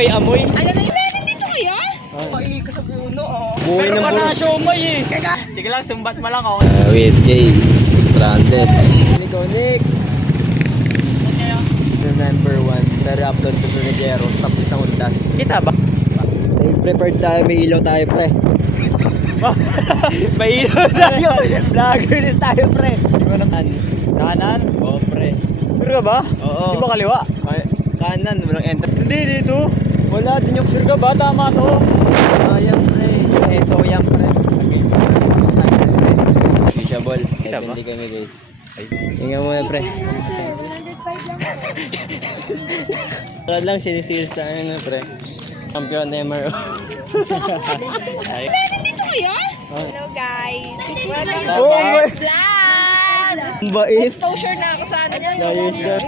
may amoy. Alam na yun, dito kaya? Ay, kasabi uno, oh. Buhay ng Pero buro. na siomay eh. Sige lang, sumbat mo lang ako. Wait guys, stranded. Nick. November 1, nare-upload ko sa Negero, tapos na undas. Kita ba? Prepared tayo, may ilaw tayo pre. May ilaw tayo. Vloggers tayo pre. Di ba naman? Kanan? Oo pre. Sure ka ba? Oo. Di ba kaliwa? Kanan, walang enter. Hindi, dito. Wala din yung Sure ka ba? Tama to. Ayan pre. So yan pre. Fishable. Kita ba? Hindi kami guys. Tingnan mo na pre. Saan lang sinisilis na ano pre. Champion MRO. Dito kaya? Hello guys. Welcome to Oh, Jerry's Vlog. Ang bait. Exposure na ako sa ano niyan. Layers ka.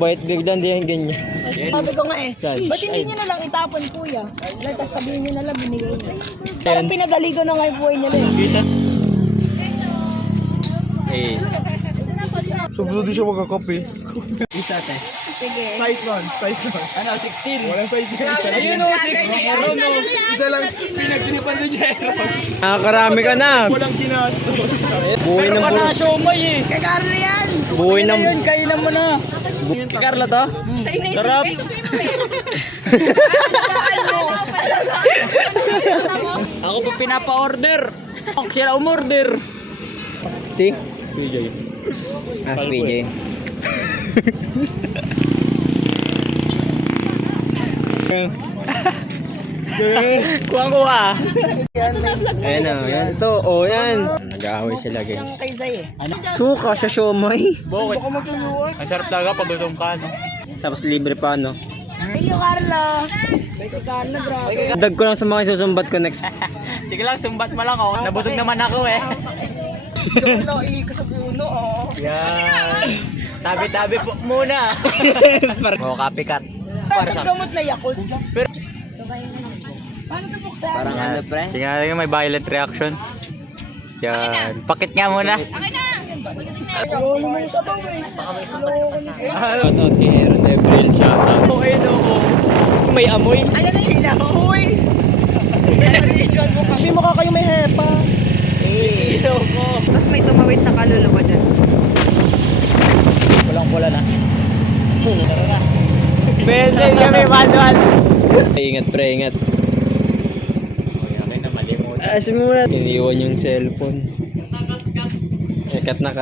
Bait biglang di yan ganyan. Sabi ko nga eh, Saan? ba't hindi nyo na lang itapon kuya? Tapos sabihin nyo na lang binigay nyo. Ayan. Parang pinadali ko na nga yung buhay nila eh. Eh. Sobra di siya magkakape. Isa te. Sige. Size nun. Ano, 16? Walang size din. Ayun o, 6. Isa lang. Pinagtinipan sa Jero. Nakakarami ka na. Walang ginastos. Buhay Pero ng pa buro. na siomay eh. Kay Carla yan! Buhay ng Yun, kainan mo na. Kay Carla to? Sa inyo Sarap. Ako pa pinapa-order. Sila umorder. Si? PJ. Ah, si PJ. Kuha-kuha. Ayan na, yan. Ito, oh yan. Nag-aaway sila guys. Kay Zay eh. Suka sa siomay. Bukit. Ang sarap talaga pag gutom ka, no? Tapos libre pa, no? Hey, Carla! Kay Carla, grabe. Dag ko lang sa mga isusumbat ko next. Sige lang, sumbat mo lang ako. Nabusog naman ako eh. Ano, kasabi uno, oh. Yan. Tabi-tabi po muna. Oo, copycat. Sa gamot na Yakult. Pero, Paano ito buksan? Parang ano, pre? sige nga, may violent reaction. Yan. Pakit nga muna. Okay na. Ano mo sa baw eh. Shoutout kay Aaron Ebril, shoutout. Okay, no. May amoy. Ayan na yun ako, uy! Kasi mukha kayo may hepa. Tapos may tumawid na kaluluwa dyan. Pulang-pula na. Tara na. Pwede kami, manual. Ingat pre, ingat. Okay na, malimutan. Asin mo na. Iniwan yung cellphone. Kat na.